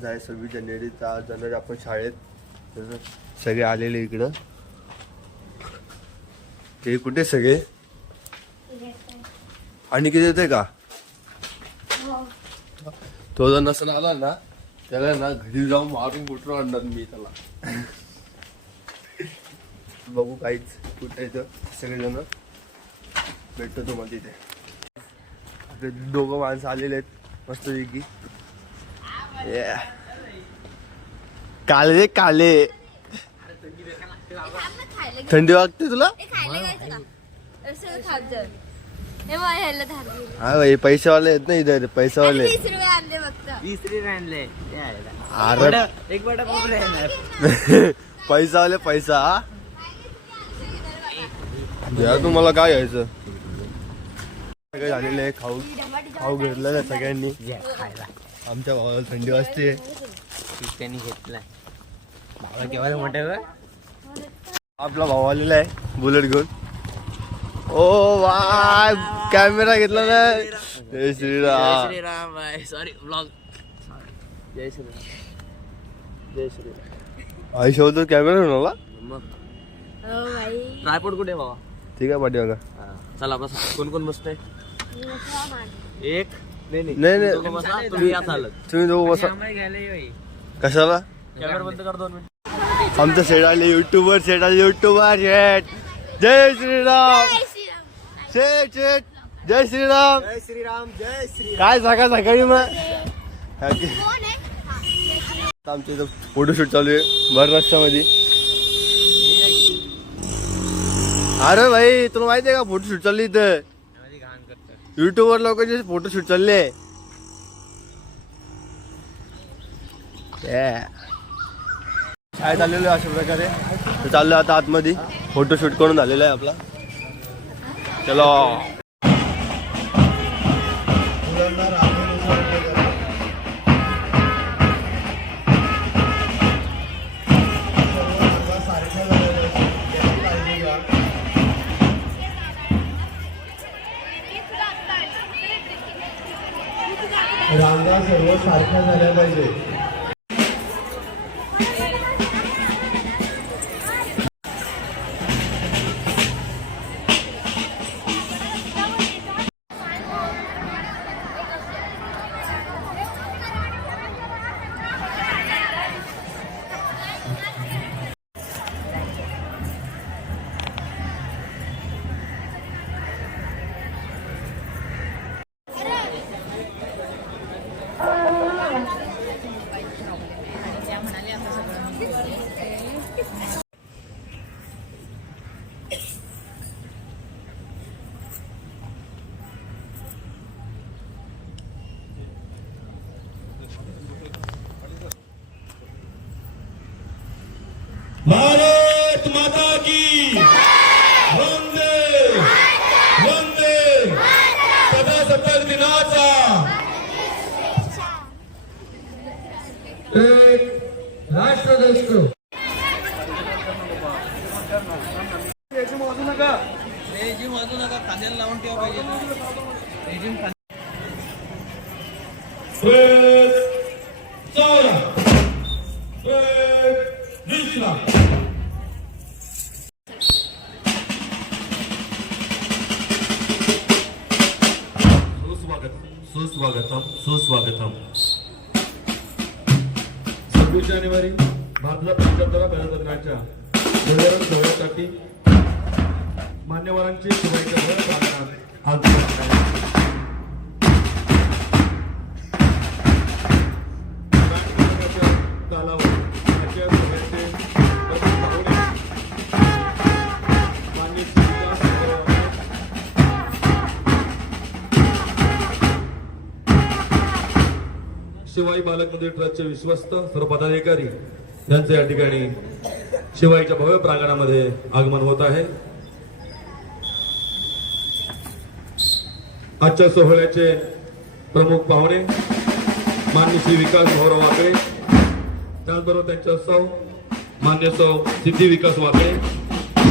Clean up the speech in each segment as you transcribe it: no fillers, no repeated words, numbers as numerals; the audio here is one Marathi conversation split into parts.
आज आहे 26 जानेवारी. आज जाणार आपण शाळेत. सगळे आलेले इकडं. ते कुठे सगळे आणि किती येते का तो जर नसन आला ना त्याला ना घरी जाऊन मारून कुठं आणणार मी त्याला. बघू काहीच कुठे येतं सगळेजण भेटतो तुम्हाला तिथे. दोघं माणसं आलेले आहेत मस्त पैकी. काले काले थंडी वाटते तुला. हा भाई पैसेवाले आहेत ना इधर पैसेवाले. 20 आणले अरे पैसावाले पैसा द्या तुम्हाला काय घ्यायचं. सगळं झालेलं आहे. खाऊ खाऊ घेतलं आहे सगळ्यांनी. आमच्या भावाला थंडी वाजते. त्यांनी घेतलाय भावा केव्हा मोठे. आपला भाऊ आलेला आहे बुलेट घेऊन. ओ वाय कॅमेरा घेतला ना. जय Shriram. Shriram bye sorry blog. जय श्रीराम. जय श्रीराम. आई शोधतो कॅमेरा घेऊन आला. ट्रायपॉड कुठे बाबा. ठीक आहे पाठी बघा. चला बस. कोण कोण बसतंय. एक नाही दोघं बसा, तुम्ही या चालत. तुम्ही दोघं बसा. कशाला कॅमेरा बंद कर 2 मिनिट. आमचं सेट आले युट्यूबर. सेट शेट. जय श्रीराम. शेट शेट जय श्रीराम. जय श्रीराम. जय श्री. काय सकाळी मग आमच्या इथं फोटोशूट चालू आहे भर रस्त्यामध्ये. अरे भाई तुला माहिती आहे का फोटोशूट चालली इथं. युट्यूबवर लोकांचे फोटोशूट चालले. काय चाललेलं आहे अशा प्रकारे चाललं. आता आतमध्ये फोटोशूट करून झालेला आहे आपला. चलो रांगा सर्व सारख्या झाल्या पाहिजे. भारत माता की वंदे वंदे. प्रजासत्ताक दिनाचा एक राष्ट्रदोस्त. रेजिम वाजू नका. खांद्याला लावून ठेवा पाहिजे. रेजिम सुस्वागतम सुस्वागतम. 26 जानेवारी भारताच्या 75व्या गणतंत्राच्या ध्वजारोहण सोहळ्यासाठी मान्यवरांची शिवाईच्या भर प्रांगणात आज तालावर आजच्या सोहळ्याचे प्रमुख पाहुणे माननीय शिवाई बालक मंदिर ट्रस्टचे विश्वस्त सर्व पदाधिकारी यांचे या ठिकाणी शिवाईच्या भव्य प्रांगणामध्ये आगमन होत आहे. आजच्या सोहळ्याचे प्रमुख पाहुणे माननीय श्री विकास भाऊराव वाकळे, त्याचबरोबर त्यांच्या सौ मान्य सौ सिद्धी विकास वाकळे,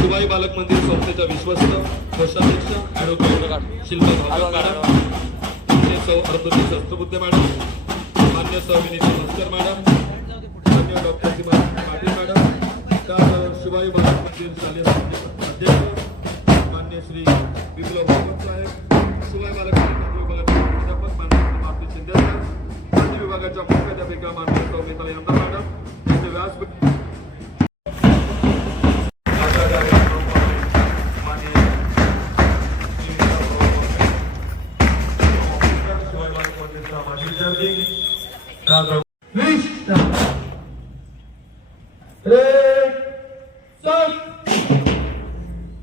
शिवाई बालक मंदिर संस्थेच्या विश्वस्त कोषाध्यक्ष ॲडव्होकेट शिल्पा सौ अरुंधती शस्त्रबुद्धे मॅडम, मान्य सौ विनीता भास्कर मॅडम, मान्य डॉक्टर सीमा पाटील मॅडम, त्याचबरोबर शिवाजी बालक मंदिर शालेय समिती अध्यक्ष मान्य श्री विप्लव भागवत साहेब, शिवाजी बालक मंदिर विभागाचे प्राध्यापक मान्य श्री मारुती शिंदे साहेब, मान्य विभागाच्या मुख्याध्यापिका मान्य सौ मिताली यंदा मॅडम, त्यांचे व्यासपीठ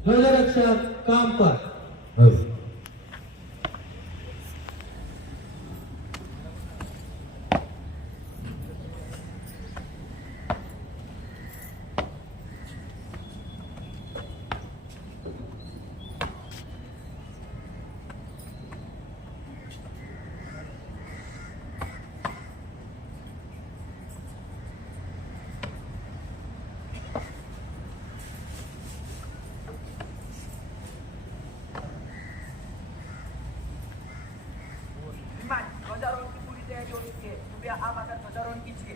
ध्वजरक्षक काम पर ध्वजारोहण की पूरी तैयारी हो चुकी है। कृपया आप आकर ध्वजारोहण कीजिए।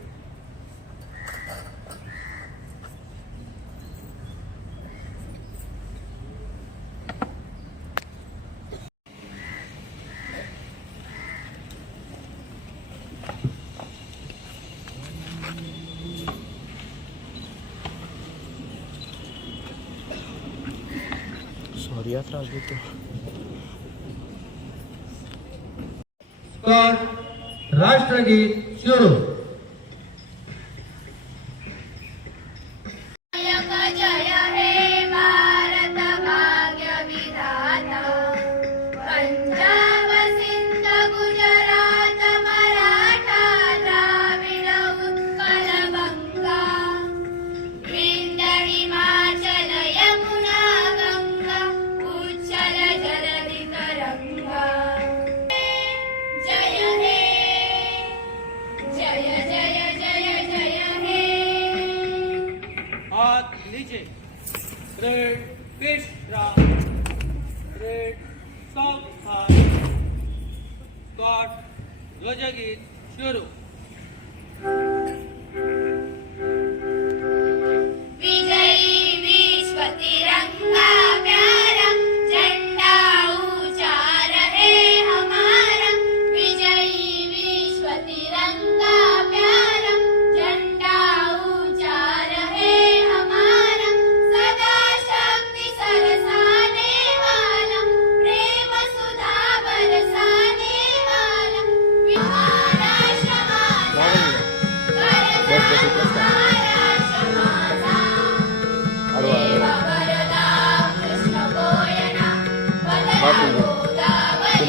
सॉरी त्रास देतो. राष्ट्रगीत सुरू. जय हे भारत भाग्य विधाता, पंजाब सिंध गुजरात मराठा द्राविड उत्कल बंगा, विंध्य हिमाचल यमुना गंगा, उच्चल जलधि तरंगा. जय हे जय जय जय जय हे. हाथ नीचे. रेड पिस्ट्रा. रेड साउथ हाथ. स्कॉट ध्वजगीत सुरू. विजयी विश्व तिरंगा प्यारा, झंडा ऊंचा रहे हमारा. विजयी विश्व तिरंगा प्यारा, झंडा ऊंचा रहे हमारा. सदा शक्ति सरसाने वाला, प्रेम सुधा बरसाने वाला. महाराष्ट्र माझा, कर्नाटक महाराष्ट्र माझा. देव वरदा कृष्ण गोयना, बलराम गोदावरी.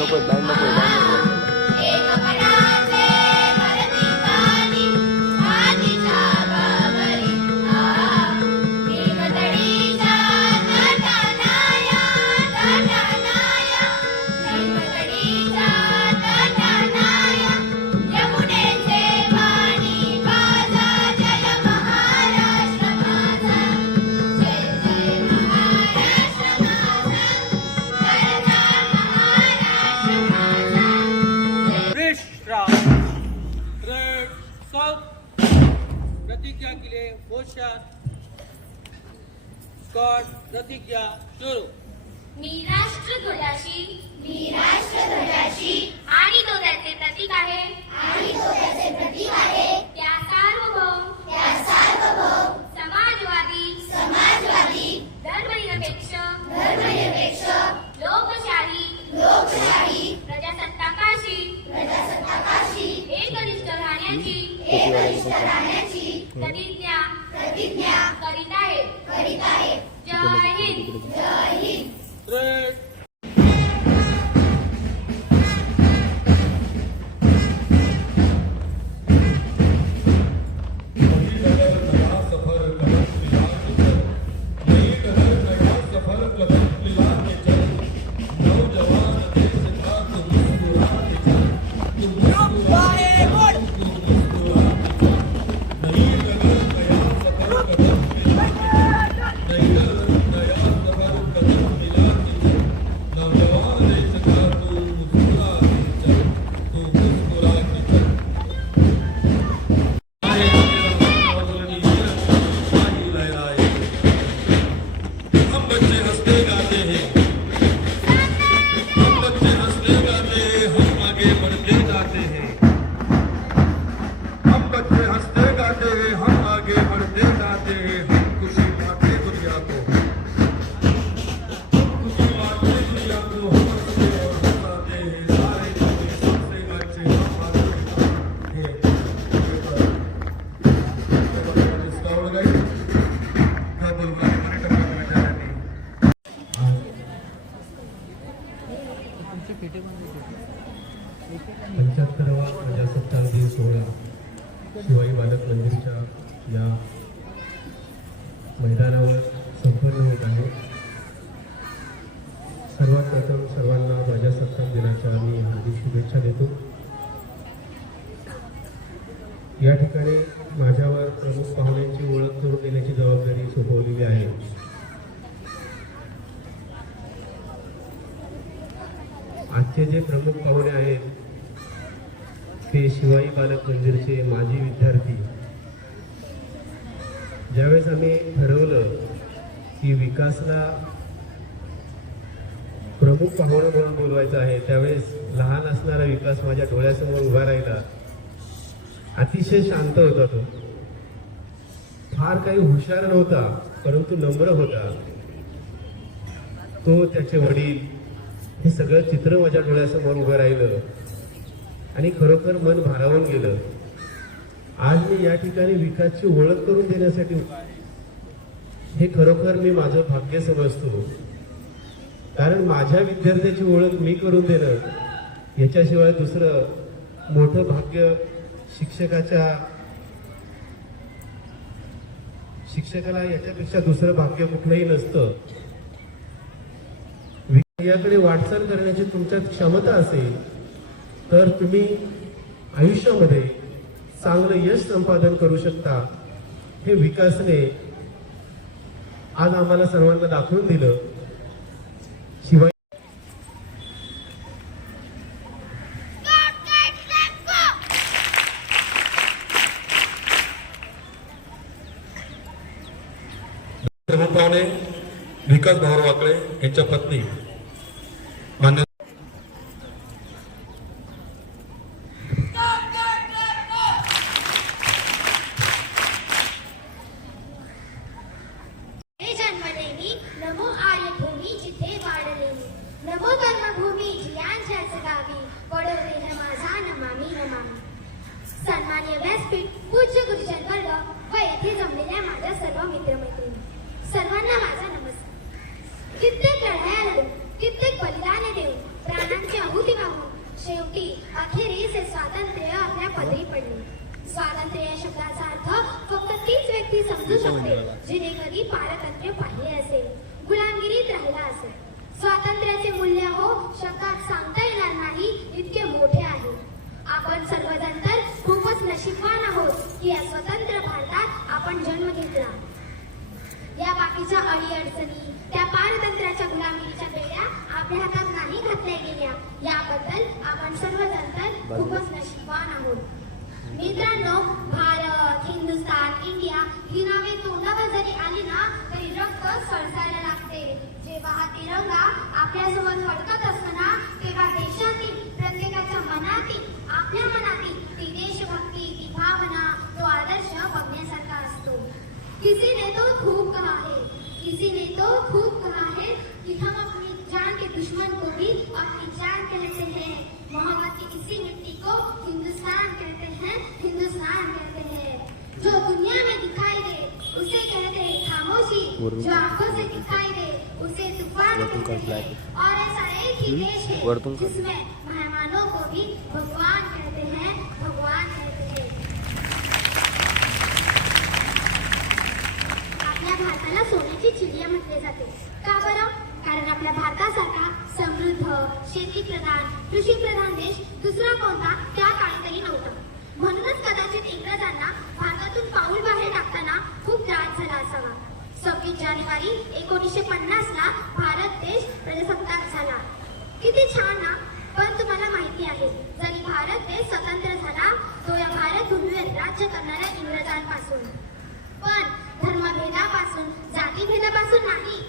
एक मनाचे भरती पाणी, मातीच्या बाबरी. भीमतडीच्या तटानाया, तटानाया. भीमतडीच्या तटानाया, यमुनेचे पाणी माझा. जय महाराष्ट्र माझा, जय जय महाराष्ट्र माझा. कर्ता महाराष्ट्र माझा. पिस्ट्रा. Red south. प्रतिज्ञा के लिए घोषण. स्कॉट प्रतिज्ञा सुरू. मी राष्ट्रध्वजाशी आणि तो त्याचे प्रतीक आहे त्या सार्वभौम समाजवादी धर्मनिरपेक्ष लोकशाही प्रजासत्ताकाशी एकनिष्ठ राहण्याची प्रतिज्ञा करीत आहे. जय हिंद. रेड दे खुशी बांटे दुनिया को, खुशी बांटे दुनिया को, हंस दे और हंसा दे सारे दुनिया सबसे अच्छे हमारे हे स्काउट गाइड का बोलगा पंच्याहत्तरावा प्रजासत्ताक दिन सोहळा शिवाई बालक मंदिरच्या या मैदानावर संपन्न होत आहे. सर्वात प्रथम सर्वांना प्रजासत्ताक दिनाच्या मी हार्दिक शुभेच्छा देतो. या ठिकाणी माझ्यावर प्रमुख पाहुण्यांची ओळख करून देण्याची जबाबदारी सोपवलेली आहे. आजचे जे प्रमुख पाहुणे आहेत ते शिवाई बालक मंदिरचे माजी विद्यार्थी. ज्यावेळेस आम्ही ठरवलं की विकासला प्रमुख पाहुणा म्हणून बोलवायचं आहे, त्यावेळेस लहान असणारा विकास माझ्या डोळ्यासमोर उभा राहिला. अतिशय शांत होता तो, फार काही हुशार नव्हता, परंतु नम्र होता. तो, त्याचे वडील, हे सगळं चित्र माझ्या डोळ्यासमोर उभं राहिलं आणि खरोखर मन भारावून गेलं. आज मी या ठिकाणी विकासची ओळख करून देण्यासाठी हे खरोखर मी माझं भाग्य समजतो. कारण माझ्या विद्यार्थ्याची ओळख मी करून देणं याच्याशिवाय दुसरं मोठं भाग्य शिक्षकाला याच्यापेक्षा दुसरं भाग्य कुठलंही नसतं. याकडे वाटचाल करण्याची तुमच्यात क्षमता असेल तर तुम्ही आयुष्यामध्ये चांगलं यश संपादन करू शकता. हे विकासने आज आम्हाला सर्वांना दाखवून दिलं. शिवाय प्रमुख पाहुणे विकास भाऊ वाकळे यांच्या पत्नी मान्य जन्मलेली नमो आर्यभूमी जिथे वाढलेली, नमो कर्मभूमी जियांच्याच गावी, पडोरे न माझा नमामी नमामी. सन्मान्य व्यासपीठ, पूज्य गुरुजन वर्ग व येथे जमलेल्या माझ्या सर्व मित्रमैत्रिणी, सर्वांना माझा नमस्कार. कित्येक लढाया लढून, कित्येक बलिदाने देऊन, प्राणांची आहुती वाहून शेवटी अखेरीस हे स्वातंत्र्य आपल्या पदरी पडले. स्वातंत्र्य या शब्दाचा अर्थ फक्त तीच व्यक्ती समजू शकते जिने कधी पारतंत्र्य पाहिले असेल, गुलामगिरीत राहिला असेल. स्वातंत्र्याचे मूल्य हो शब्दात सांगता येणार नाही इतके मोठे आहे. आपण सर्वजण तर खूपच नशीबवान आहोत की या स्वतंत्र भारतात आपण जन्म घेतला. या बाकीच्या अडीअडचणी, त्या पारतंत्र्याच्या गुलामगिरीच्या बेड्या आपल्या हातात नाही घातल्या गेल्या, याबद्दल आपण सर्वजण तर खूपच नशीबवान आहोत. मित्रांनो, भारत, हिंदुस्तान, इंडिया ही नावे तोंडावर जरी आली ना तरी रक्त सळसायला लागते. जेव्हा हा तिरंगा आपल्यासोबत फडकत असतो ना, तेव्हा देशातील प्रत्येकाच्या मनातील, आपल्या मनातील ती देशभक्ती, ती भावना, तो आदर्श बघण्यासारखा असतो. किसी ने तो खूब कहा है, किसी ने तो खूब कहा है कि हम अपनी जान के दुश्मन को भी अपनी जान कहते हैं. मोहब्बत की इसी मिट्टी को हिंदुस्तान कहते हैं, हिंदुस्तान कहते हैं. जो दुनिया में दिखाई दे उसे कहते हैं खामोशी, जो आंखों से दिखाई दे उसे तूफान कहते हैं. और ऐसा एक ही देश है जिसमें मेहमानों को भी भगवान कहते हैं, भगवान कहते हैं. आपल्या भारताला सोन्याची चिडिया म्हटले जाते. का बरं? कारण आपल्या भारतासारखा समृद्ध, शेतीप्रधान, कृषीप्रधान देश दुसरा कोणता त्या काळी तरी नव्हता. म्हणूनच कदाचित इंग्रजांना भारतातून पाऊल बाहेर टाकताना खूप त्रास झाला असावा. 26 जानेवारी 1950 ला भारत देश प्रजासत्ताक झाला. किती छान ना. पण तुम्हाला माहिती आहे, जरी भारत देश स्वतंत्र झाला तो या भारत भूमीवर राज्य करणाऱ्या इंग्रजांपासून, पण धर्मभेदापासून, जातीभेदापासून नाही.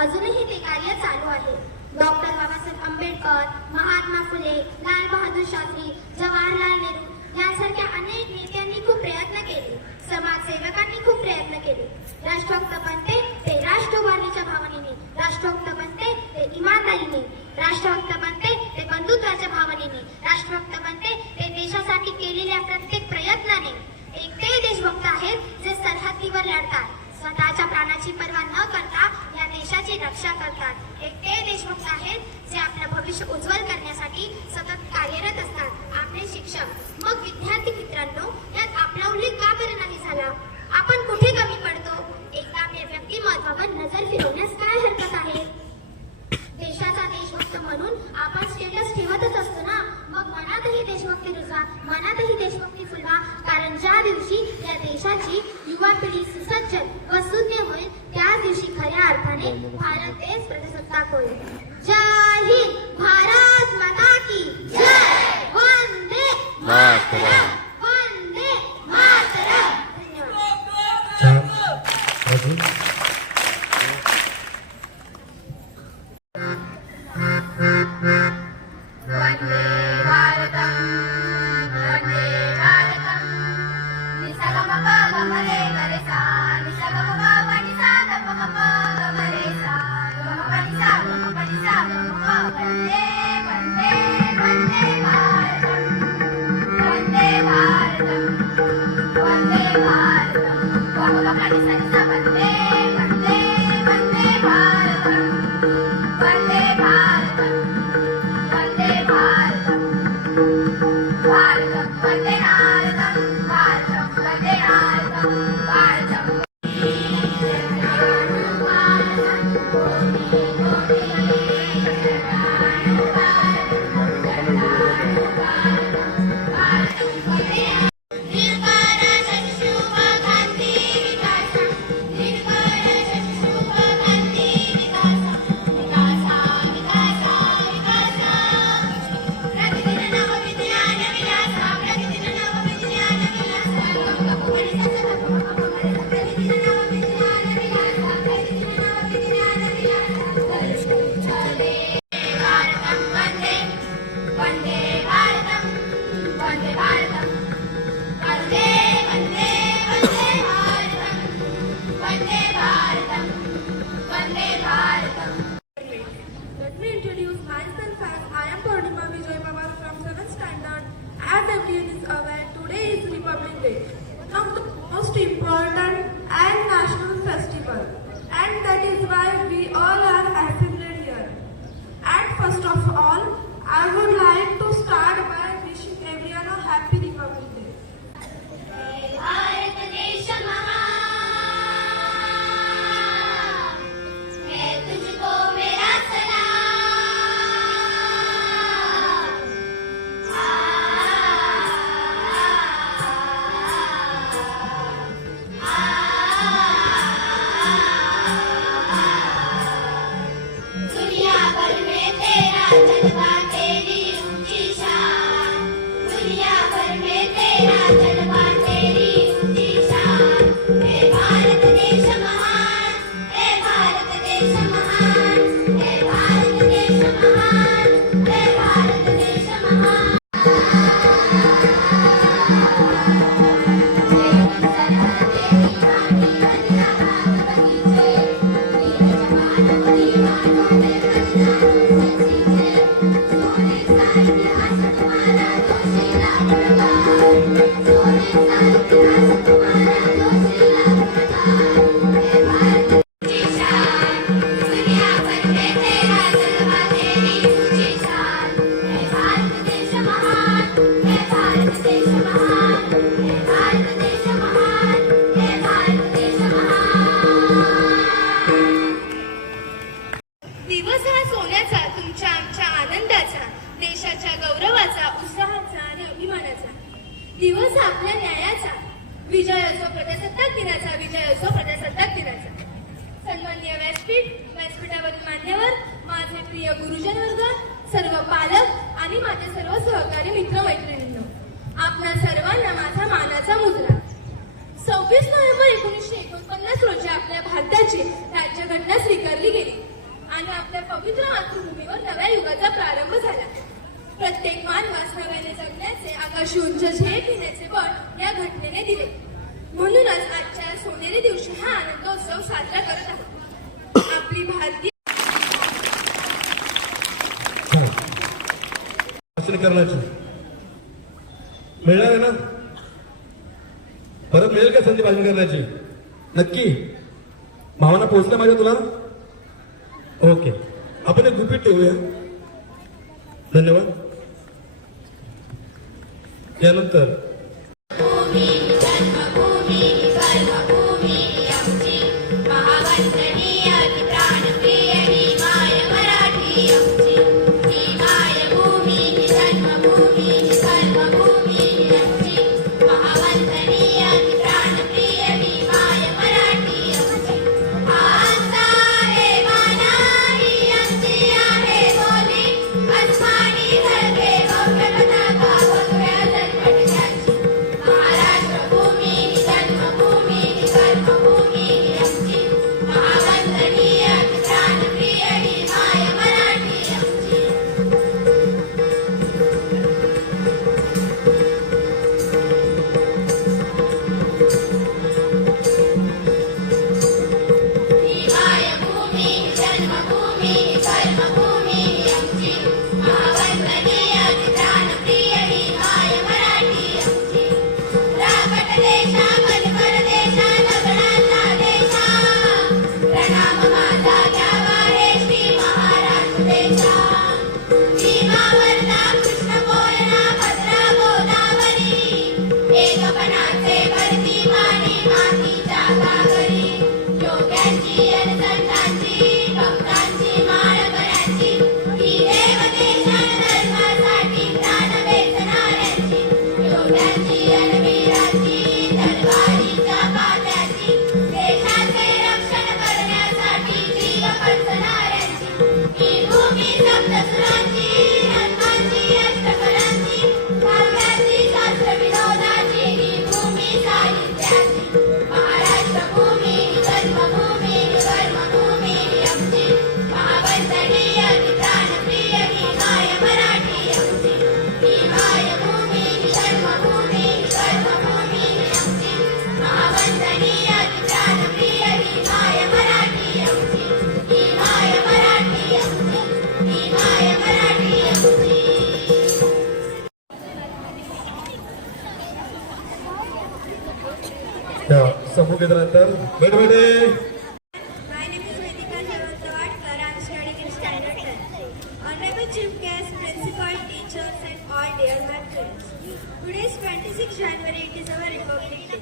अजूनही ते कार्य चालू आहे. डॉक्टर बाबासाहेब आंबेडकर, महात्मा फुले, लाल बहादूर शास्त्री, जवाहरलाल नेहरू यांसारख्या अनेक नेत्यांनी खूप प्रयत्न केले. समाजसेवकांनी खूप प्रयत्न केले. राष्ट्रभक्त बनते ते राष्ट्रभावनेच्या भावनेने, राष्ट्रभक्त बनते ते इमानदारीने, राष्ट्रभक्त बनते ते बंधुत्वाच्या भावनेने, राष्ट्रभक्त बनते ते देशासाठी केलेल्या प्रत्येक प्रयत्नाने. एक ते देशभक्त आहेत जे सरहद्दीवर लढतात, स्वतःच्या प्राणाची पर्वा न करता या देशाची रक्षा करतात. एक ते देशभक्त आहेत जे आपलं भविष्य उज्ज्वल करण्यासाठी सतत कार्यरत असतात. आपले शिक्षक, मग विद्यार्थी मित्रांनो, यात आपला उल्लेख का बरं नाही झाला? आपण कुठे कमी पडतो? एकदा आपल्या व्यक्तिमत्वावर नजर फिरवण्यास काय हरकत आहे? देशाचा देशभक्त म्हणून आपण स्टेटस ठेवतच असतो ना. मग मनातही देशभक्ती रुजवा, मनातही देशभक्ती फुलवा, कारण ज्या दिवशी या देशाची युवा पिढी सुसज्ज व सुज्ञ होईल त्याच दिवशी खऱ्या अर्थाने भारत देश प्रजासत्ताक होईल. जय हिंद, भारत माता की जय. वंदे मातरम, वंदे मातरम. धन्यवाद. छान. अजून वंदे भारतम, वंदे भारतम. निसगमप गमरे गरेसा, निसगमप पनिसा गमप गमरेसा, गमप निसा गमप. वंदे वंदे वंदे भारतम, वंदे भारतम, वंदे भारतम. गमप निसा निसा Vande Vande Vande Bharatam, Vande Bharatam, Vande Bharatam. Bharatam Vande Bharatam, Bharatam Vande Bharatam, Bharatam. Let me introduce myself as I am Purnima Vijay Pawar from 7th standard. As everyone is aware, today is Republic Day, one of the most important and national festival, and that is why we all are assembled here. And first of all, I would like to start by wishing everyone a happy Republic Day. Bharat देश महान है, तुझको मेरा सलाम. दुनिया भर में तेरा जलवा, तेरी ऊंची शान. दुनिया भर में तेरा जलवा, तेरी ऊंची शान. हे भारत देश महान, हे भारत देश महान, हे भारत देश महान, हे भारत देश महान. दिवस हा सोन्याचा, तुमच्या आमच्या आनंदाचा, देशाच्या गौरवाचा, उत्साहाचा आणि अभिमानाचा. दिवस हा आपल्या न्यायाचा. विजय असो प्रजासत्ताक दिनाचा, विजय असो प्रजासत्ताक दिनाचा. सन्माननीय व्यासपीठावरील मान्यवर, माझे प्रिय गुरुजन वर्ग, सर्व पालक आणि माझे सर्व सहकारी मित्र मैत्रिणींनो, आपणा सर्वांना माझा मानाचा मुजरा. 26 नोव्हेंबर 1949 रोजी आपल्या भारताची राज्यघटना स्वीकारली गेली आणि आपल्या पवित्र मातृभूमीवर नव्या युगाचा प्रारंभ झाला. प्रत्येक मानवास नव्याने जगण्याचे आकाशी उंच ध्येय घेण्याचे बळ या घटनेने दिले. म्हणूनच आजच्या सोनेरी दिवशी हा आनंदोत्सव साजरा करत आहोत. आपली भारतीय भाषण करण्याची मिळणार आहे ना? परत मिळेल का संधी भाषण करण्याची? नक्की भावना पोहोचल्या माझ्या तुला? ओके, आपण एक गुपित ठेवूया. धन्यवाद. यानंतर समूह घेतल्यानंतर बैठे My name is Vedika Javantawad. I am studying in standard 10. Honorable Chief Guest, Principal, teachers, and all dear my friends. Today is 26 January. It is our Republic Day.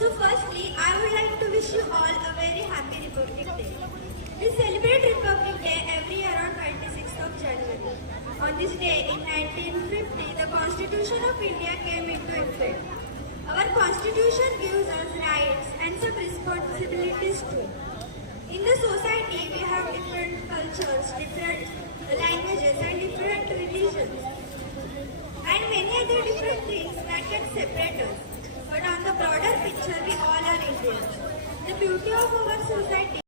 So, firstly, I would like to wish you all a very happy Republic Day. We celebrate Republic Day every year on 26th of January. On this day, in 1950, the Constitution of India came into effect. Our Constitution gives us rights and some responsibilities too. In the society, we have different cultures, different languages, and different religions, and many other different things that can separate us. But on the broader picture, we all are Indians. The beauty of our society.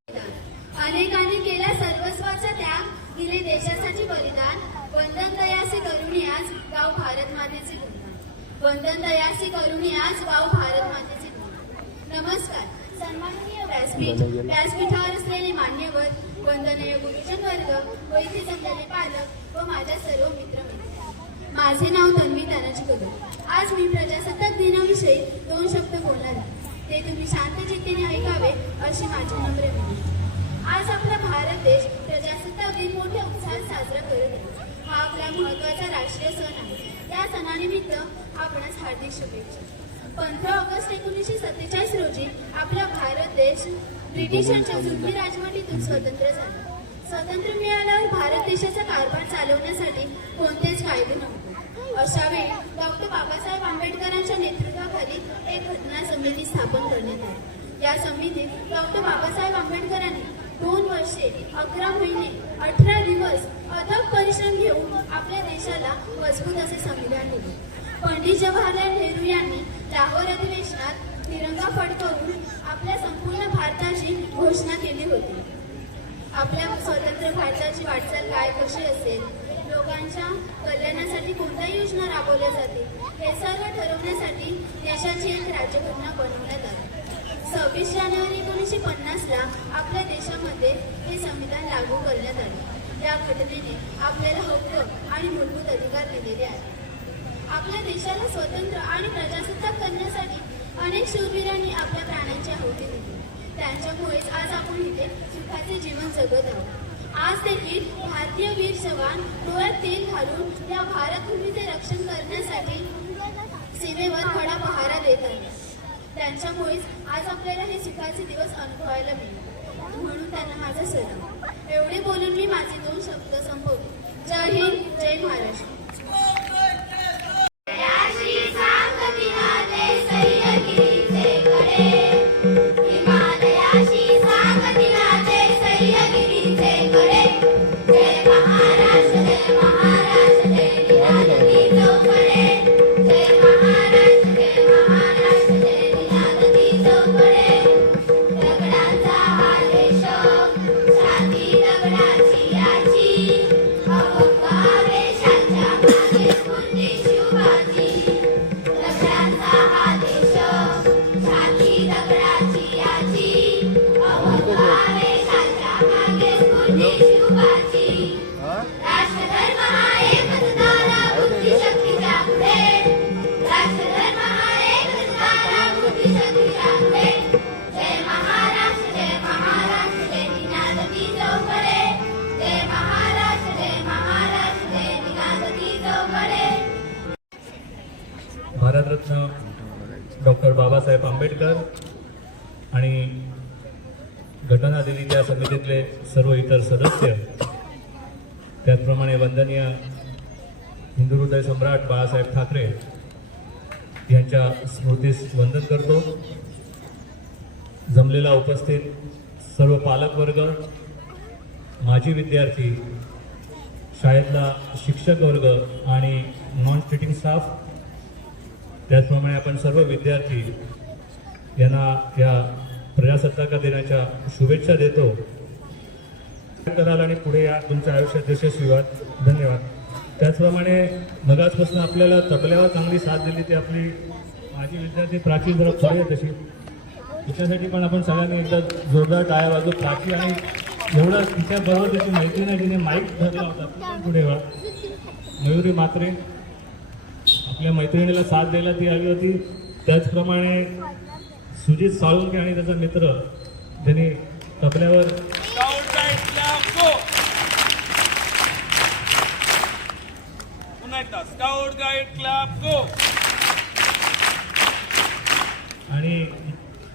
अनेकांनी केला सर्वस्वाचा त्याग, दिले देशासाठी बलिदान. वंदन तयासी करुणी आज गाव भारत मातेचे गुणगान. वंदन तयासी करुणी आज गाव भारत मातेचे गुणगान. नमस्कार. सन्माननीय व्यासपीठावर असलेले मान्यवर, वंदनीय गुरुजन वर्ग व इथे जमलेले पालक व माझ्या सर्व मित्रमैत्रिणी. माझे नाव तन्वी तानाजी कदम. आज मी प्रजासत्ताक दिनाविषयी 2 शब्द बोलणार आहे. ते तुम्ही शांत चित्तेने ऐकावे अशी माझी नम्र विनंती. आज आपला भारत देश प्रजासत्ताक दिन मोठ्या उत्साहात साजरा करत आहे. हा आपला महत्त्वाचा राष्ट्रीय सण आहे. या सणानिमित्त आपणास हार्दिक शुभेच्छा. 15 ऑगस्ट 1947 रोजी आपला भारत देश ब्रिटिशांच्या जुलमी राजवटीतून स्वतंत्र झाला. स्वातंत्र्य मिळाल्यावर भारत देशाचा कारभार चालवण्यासाठी कोणतेच कायदे नव्हते. अशा वेळी डॉक्टर बाबासाहेब आंबेडकरांच्या नेतृत्वाखाली एक घटना समिती स्थापन करण्यात आली. या समितीत डॉक्टर बाबासाहेब आंबेडकरांनी 2 वर्षे 11 महिने 18 दिवस अथक परिश्रम घेऊन आपल्या देशाला मजबूत असे संविधान दिले. पंडित जवाहरलाल नेहरू यांनी लाहोर अधिवेशनात तिरंगा फडकवून आपल्या संपूर्ण भारताची घोषणा केली होती. आपल्या स्वतंत्र भारताची वाटचाल काय कशी असेल, लोकांच्या कल्याणासाठी कोणत्या योजना राबवल्या जातील हे सर्व ठरवण्यासाठी देशाची एक राज्यघटना बनवण्यात आली. 26 जानेवारी 1950ला आपल्या देशामध्ये हे संविधान लागू करण्यात आले. या घटनेने आपल्याला हक्क आणि मूलभूत अधिकार दिलेले आहेत. आपल्या देशाला स्वतंत्र आणि प्रजासत्ताक करण्यासाठी अनेक शूरवीरांनी आपल्या प्राणांची आहुती दिली. त्यांच्यामुळेच आज आपण इथे सुखाचे जीवन जगत आहोत. आज देखील भारतीय वीर जवान डोळ्यात तेल घालून या भारतभूमीचे रक्षण करण्यासाठी सीमेवर खडा पहारा देत आहेत. त्यांच्यामुळेच आज आपल्याला हे सुखाचे दिवस अनुभवायला मिळतात. म्हणून त्यांना माझा सलाम. एवढे बोलून मी माझे 2 शब्द संपवतो. जय हिंद, जय महाराष्ट्र. भारतरत्न डॉक्टर बाबासाहेब आंबेडकर आणि घटना दिनीच्या समितीतले सर्व इतर सदस्य, त्याचप्रमाणे वंदनीय हिंदू हृदय सम्राट बाळासाहेब ठाकरे यांच्या स्मृतीस वंदन करतो. जमलेला उपस्थित सर्व पालकवर्ग, माजी विद्यार्थी, शाळेतला शिक्षक वर्ग आणि नॉन टीचिंग स्टाफ, त्याचप्रमाणे आपण सर्व विद्यार्थी यांना या प्रजासत्ताक दिनाच्या शुभेच्छा देतो. कराल आणि पुढे या तुमच्या आयुष्यात यशस्वी व्हाल. धन्यवाद. त्याचप्रमाणे मगाचपासून आपल्याला तबल्यावर चांगली साथ दिली ती आपली माजी विद्यार्थी प्राची. जरा पुढे आहे तशी, तिच्यासाठी पण आपण सगळ्यांनी एकदा जोरदार टाळ्या वाजवू. प्राची आणि एवढं तिच्याबरोबर तिची मैत्रीण आहे, तिने माईक धरला होता. पुढे व्हा. मयुरी मात्रे आपल्या मैत्रिणीला साथ द्यायला ती आली होती. त्याचप्रमाणे सुजित साळुंके आणि त्याचा मित्र ज्यांनी तबल्यावर स्काउट गाईड क्लब गो. आणि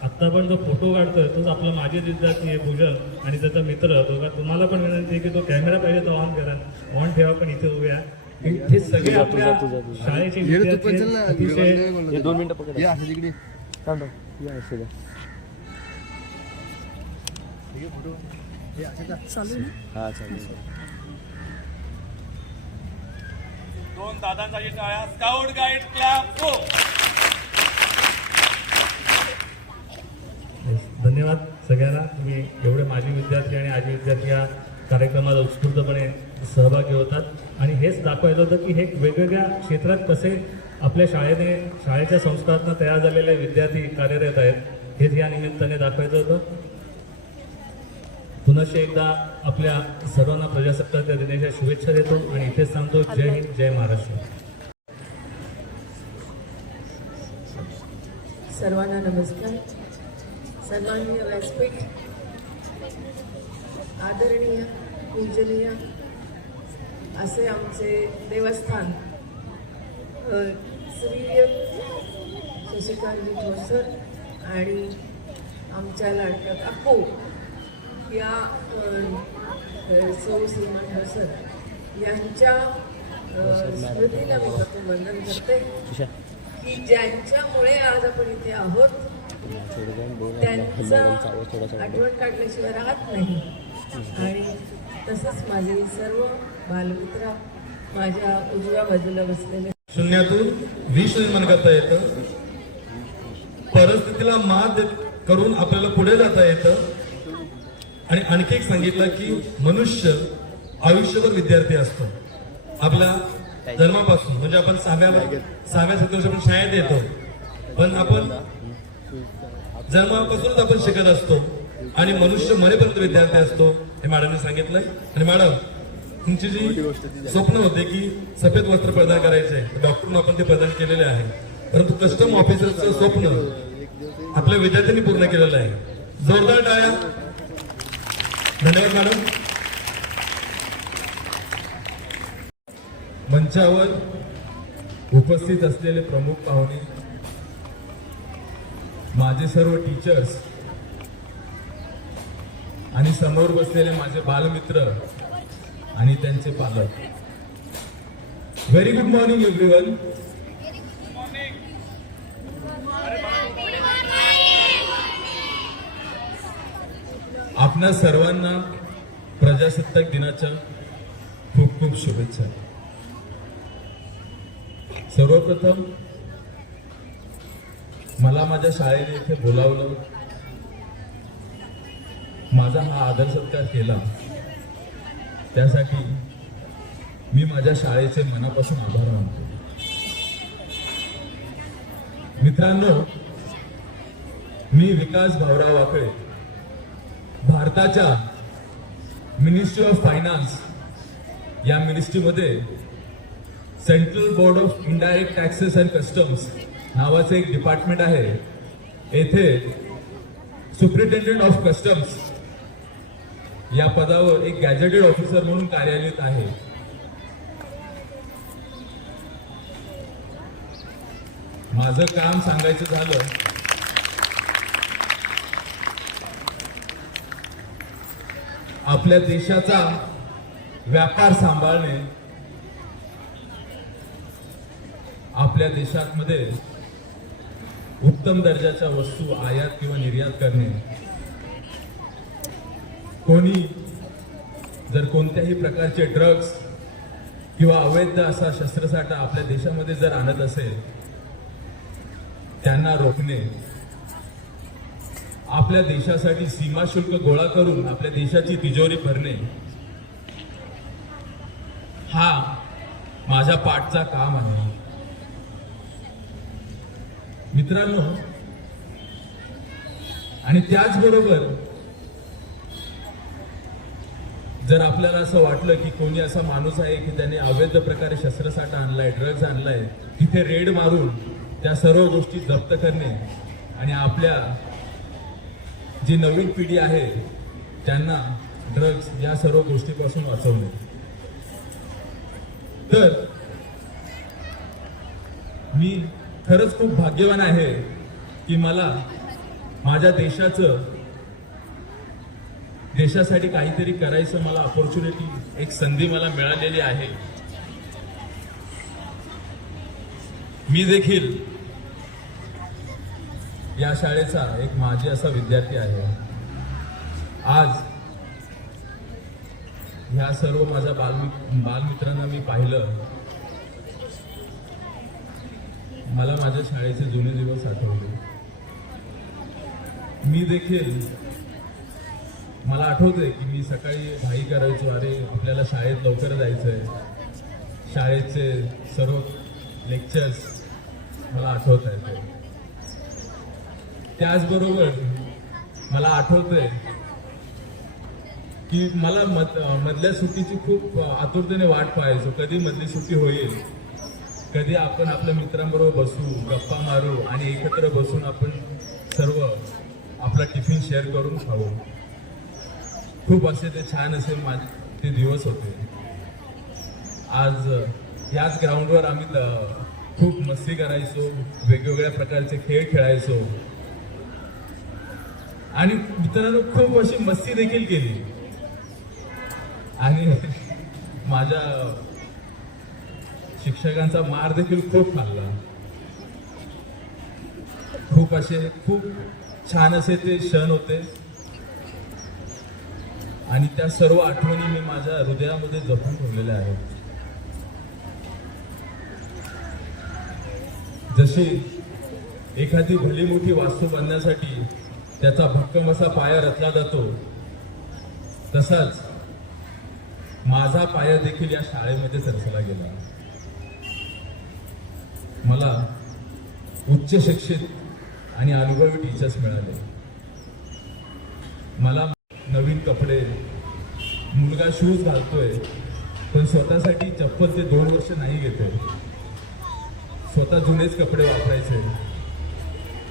आत्ता पण जो फोटो काढतोय तोच आपला माजी विद्यार्थी आहे भूषण आणि त्याचा मित्र. दोघा तुम्हाला पण विनंती आहे की तो कॅमेरा पाहिजे तो ऑन करा, ऑन ठेवा. पण इथे उभे आहे. हे सगळे आपल्या शाळेचे विद्यार्थी अतिशय 2 मिनिटं पकड. या असं तिकडे थांब. या असं द्या. हा चालेल. 2 दादांसाठी टाळ्या. Scout guide club go. धन्यवाद सगळ्यांना. तुम्ही एवढे माजी विद्यार्थी आणि आजी विद्यार्थी या कार्यक्रमात उत्स्फूर्तपणे सहभागी होतात. आणि हेच दाखवायचं होतं की हे वेगवेगळ्या क्षेत्रात कसे आपल्या शाळेच्या संस्कारातून तयार झालेले विद्यार्थी कार्यरत आहेत, हेच या निमित्ताने दाखवायचं होतं. पुनश्च एकदा आपल्या सर्वांना प्रजासत्ताक दिनाच्या शुभेच्छा देतो आणि इथेच सांगतो. जय हिंद, जय महाराष्ट्र. सर्वांना नमस्कार. सन्माननीय व्यासपीठ, आदरणीय, पूजनीय असे आमचे देवस्थान श्री शशिकांतजी ठोसर आणि आमच्या लाडक्या काकू या सौ श्रीमान ठोसर यांच्या स्मृतीला मी प्रथम वंदन करते की ज्यांच्यामुळे आज आपण इथे आहोत त्यांचा आठवण काढल्याशिवाय राहत नाही. आणि तसंच माझे सर्व बालमित्र माझ्या उजव्या बाजूला बसलेले. शून्यातून विश्व निर्माण करता येतं, परिस्थितीला मात करून आपल्याला पुढे जाता येतं. आणि आणखी एक सांगितलं की मनुष्य आयुष्यभर विद्यार्थी असतो. आपला जन्मापासून म्हणजे आपण 6व्या 7 वर्ष आपण शाळेत येतो, पण आपण जन्मापासूनच आपण शिकत असतो आणि मनुष्य मरेपर्यंत विद्यार्थी असतो हे मॅडमने सांगितलंय. आणि मॅडम तुमची जी स्वप्न होते की सफेद वस्त्र प्रदान करायचे, डॉक्टरने आपण ते प्रदान केलेले आहे, परंतु कस्टम ऑफिसरचं स्वप्न आपल्या विद्यार्थ्यांनी पूर्ण केलेलं आहे. जोरदार टाळ्या. धन्यवाद मॅडम. मंचावर उपस्थित असलेले प्रमुख पाहुणे, माझे सर्व टीचर्स आणि समोर बसलेले माझे बालमित्र आणि त्यांचे पालक, व्हेरी गुड मॉर्निंग एव्हरीवन. आपणा सर्वांना प्रजासत्ताक दिनाच्या खूप खूप शुभेच्छा. सर्वप्रथम मला माझ्या शाळेने इथे बोलावलं, माझा हा आदर सत्कार केला, त्यासाठी मी माझ्या शाळेचे मनापासून आभार मानतो. मित्रांनो, मी विकास भाऊराव वाकळे, भारताच्या मिनिस्ट्री ऑफ फायनान्स या मिनिस्ट्रीमध्ये central board of indirect taxes and customs नावाचे एक डिपार्टमेंट आहे. येथे सुप्रिटेंडेंट ऑफ कस्टम्स या पदावर एक गॅजेटेड ऑफिसर म्हणून कार्यान्वित आहे. माझं काम सांगायचं झालं आपल्या देशाचा व्यापार सांभाळणे, आपल्या देशामध्ये उत्तम दर्जाच्या वस्तू आयात किंवा निर्यात करणे, कोणी जर कोणत्याही प्रकारचे ड्रग्ज किंवा अवैध असा शस्त्रसाठा आपल्या देशामध्ये जर आणत असेल त्यांना रोखणे, आपल्या देशासाठी सीमा शुल्क गोळा करून आपल्या देशाची तिजोरी भरणे, हा माझ्या पाठचा काम आहे. मित्रांनो, आणि त्याचबरोबर जर आपल्याला असं वाटलं की कोणी असा माणूस आहे की त्याने अवैध प्रकारे शस्त्रसाठा आणलाय, ड्रग्ज आणलाय, तिथे रेड मारून त्या सर्व गोष्टी जप्त करणे आणि आपल्या जी नवीन पिढी आहे त्यांना ड्रग्ज या सर्व गोष्टीपासून वाचवणे. तर मी खरंच खूप भाग्यवान आहे की मला माझ्या देशासाठी काहीतरी करायचं मला ऑपॉर्च्युनिटी, एक संधी मला मिळालेली आहे. मी देखील या शाळेचा एक माजी असा विद्यार्थी आहे. आज ह्या सर्व माझ्या बालमित्रांना मी पाहिलं, मला माझ्या शाळेचे जुने दिवस आठवले. मी देखील मला आठवतंय की मी सकाळी घाई करायचो, अरे आपल्याला शाळेत लवकर जायचंय. शाळेचे सर्व लेक्चर्स मला आठवत आहेत. त्याचबरोबर मला आठवतंय की मला मधल्या सुट्टीची खूप आतुरतेने वाट पाहायचो, कधी मधली सुट्टी होईल, कधी आपण आपल्या मित्रांबरोबर बसू, गप्पा मारू आणि एकत्र बसून आपण सर्व आपला टिफिन शेअर करून खाऊ. खूप असे ते छान असे ते दिवस होते. आज याच ग्राउंडवर आम्ही खूप मस्ती करायचो, वेगवेगळ्या प्रकारचे खेळ खेळायचो आणि मित्रांनो खूप अशी मस्ती देखील केली आणि माझ्या शिक्षकांचा मार देखील खूप खाल्ला. खूप छान असे ते क्षण होते आणि त्या सर्व आठवणी मी माझ्या हृदयामध्ये जपून ठेवलेल्या आहेत. जशी एखादी भली मोठी वास्तू बांधण्यासाठी त्याचा भक्कम असा पाया रचला जातो, तसाच माझा पाया देखील या शाळेमध्ये सरसला गेला. मला उच्च शिक्षित आणि अनुभवी टीचर्स मिळाले. मला नवीन कपडे, मुलगा शूज घालतोय पण स्वतःसाठी चप्पल ते 2 वर्ष नाही घेते. स्वतः जुनेच कपडे वापरायचे.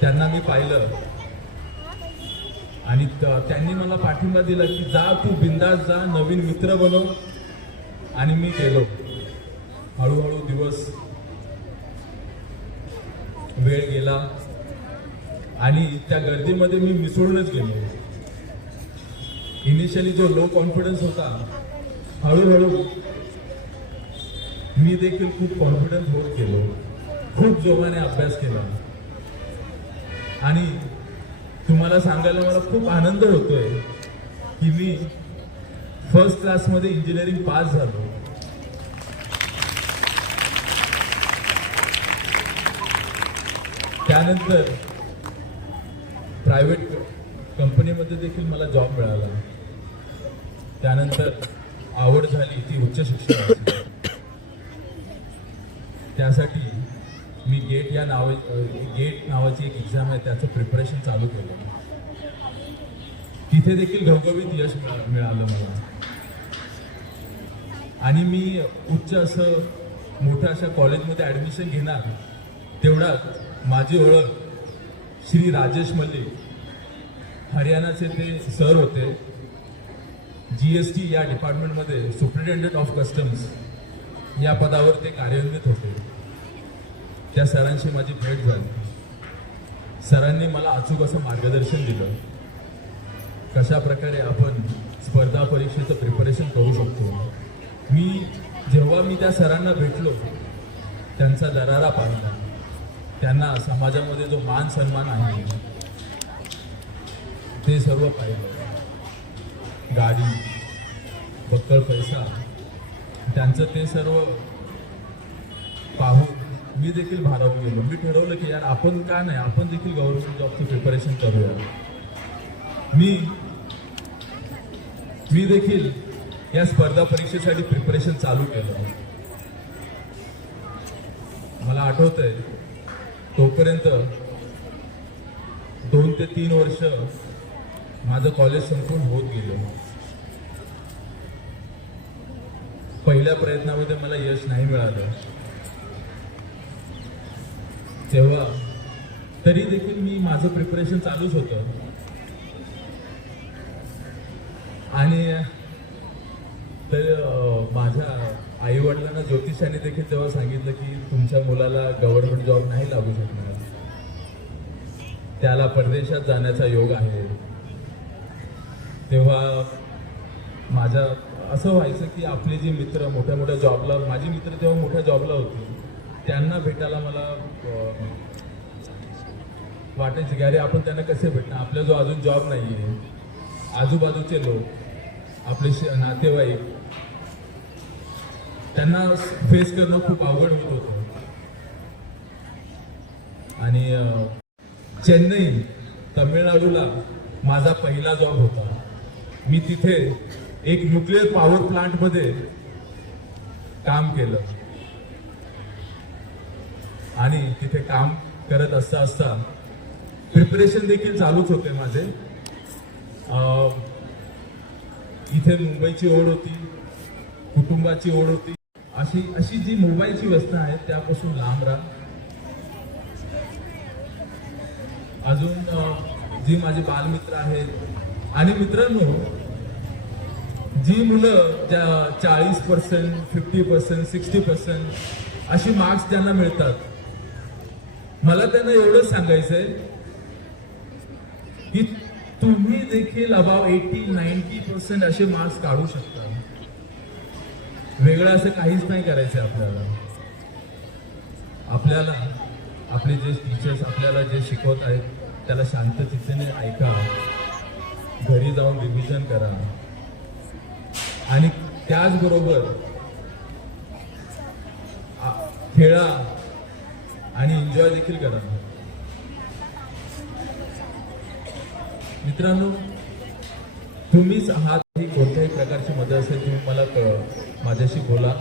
त्यांना मी पाहिलं आणि त्यांनी मला पाठिंबा दिला की जा तू बिंदास जा, नवीन मित्र बनव. आणि मी गेलो. हळूहळू दिवस वेळ गेला आणि त्या गर्दीमध्ये मी मिसळूनच गेलो. इनिशियली जो लो कॉन्फिडन्स होता, हळूहळू मी देखील खूप कॉन्फिडन्स होत गेलो. खूप जोमाने अभ्यास केला आणि तुम्हाला सांगायला मला खूप आनंद होतोय की मी फर्स्ट क्लासमध्ये इंजिनिअरिंग पास झालो. त्यानंतर प्रायव्हेट कंपनीमध्ये देखील मला जॉब मिळाला. त्यानंतर आवड झाली ती उच्च शिक्षणाची. त्यासाठी मी गेट नावाची एक एक्झाम आहे, त्याचं प्रिपरेशन चालू केलं. तिथे देखील घवघवीत यश मिळालं मला. आणि मी उच्च असं मोठ्या अशा कॉलेजमध्ये ॲडमिशन घेणार तेवढ्यात माझी ओळख श्री राजेश मल्लिक, हरियाणाचे ते सर होते. GST या डिपार्टमेंटमध्ये सुपरिटेंडेंट ऑफ कस्टम्स या पदावर ते कार्यान्वित होते. त्या सरांशी माझी भेट झाली. सरांनी मला अचूक असं मार्गदर्शन दिलं, कशा प्रकारे आपण स्पर्धा परीक्षेचं प्रिपरेशन करू शकतो. जेव्हा मी त्या सरांना भेटलो, त्यांचा दरारा पाहिला, त्यांना समाजामध्ये जो मान सन्मान आहे ते सर्व पाहिलं. गाडी, बक्कळ पैसा, त्यांचं ते सर्व पाहून मी देखील भारावून गेलो. मी ठरवलं की यार आपण का नाही, आपण देखील गव्हर्नमेंट जॉबचं प्रिपरेशन करूया. मी देखील या स्पर्धा परीक्षेसाठी प्रिपरेशन चालू केलं. मला आठवतंय तोपर्यंत 2 ते 3 वर्ष माझं कॉलेज संपून होत गेलं. पहिल्या प्रयत्नामध्ये मला यश नाही मिळालं. तेव्हा तरी देखील मी माझं प्रिपरेशन चालूच होतं. आणि तर माझ्या आईवडिलांना ज्योतिषाने देखील तेव्हा सांगितलं की तुमच्या मुलाला गव्हर्नमेंट जॉब नाही लागू शकणार, त्याला परदेशात जाण्याचा योग आहे. तेव्हा माझ्या असं व्हायचं की आपले जे मित्र मोठ्या मोठ्या जॉबला, माझी मित्र तेव्हा मोठ्या जॉबला होती, त्यांना भेटायला मला वाटायचं की अरे आपण त्यांना कसे भेटणार, आपल्या जो अजून जॉब नाही आहे. आजूबाजूचे लोक, आपले नातेवाईक, त्यांना फेस करणं खूप अवघड होत होतं. आणि चेन्नई, तमिळनाडूला माझा पहिला जॉब होता. मी तिथे एक न्यूक्लिअर पॉवर प्लांटमध्ये काम केलं आणि तिथे काम करत असता प्रिपरेशन देखील चालूच होते माझे. इथे मुंबईची ओढ होती, कुटुंबाची ओढ होती. अशी जी मोबाईलची व्यसनं आहेत त्यापासून लांब राहा. अजून जी माझे बालमित्र आहेत. आणि मित्रांनो, जी मुलं ज्या 40%, 50%, 60% अशी मार्क्स ज्यांना मिळतात, मला त्यांना एवढंच सांगायचंय की तुम्ही देखील अबाव 80-90% असे मार्क्स काढू शकता. वेगळं असं काहीच नाही करायचंय आपल्याला आपले जे टीचर्स आपल्याला जे शिकवत आहेत त्याला शांततेने ऐका, घरी जाऊन रिव्हिजन करा आणि त्याचबरोबर खेळा आणि एन्जॉय देखील करा. मित्रांनो, तुम्हीच आहात. ही कोणत्याही प्रकारची मदत असेल तुम्ही मला बोला.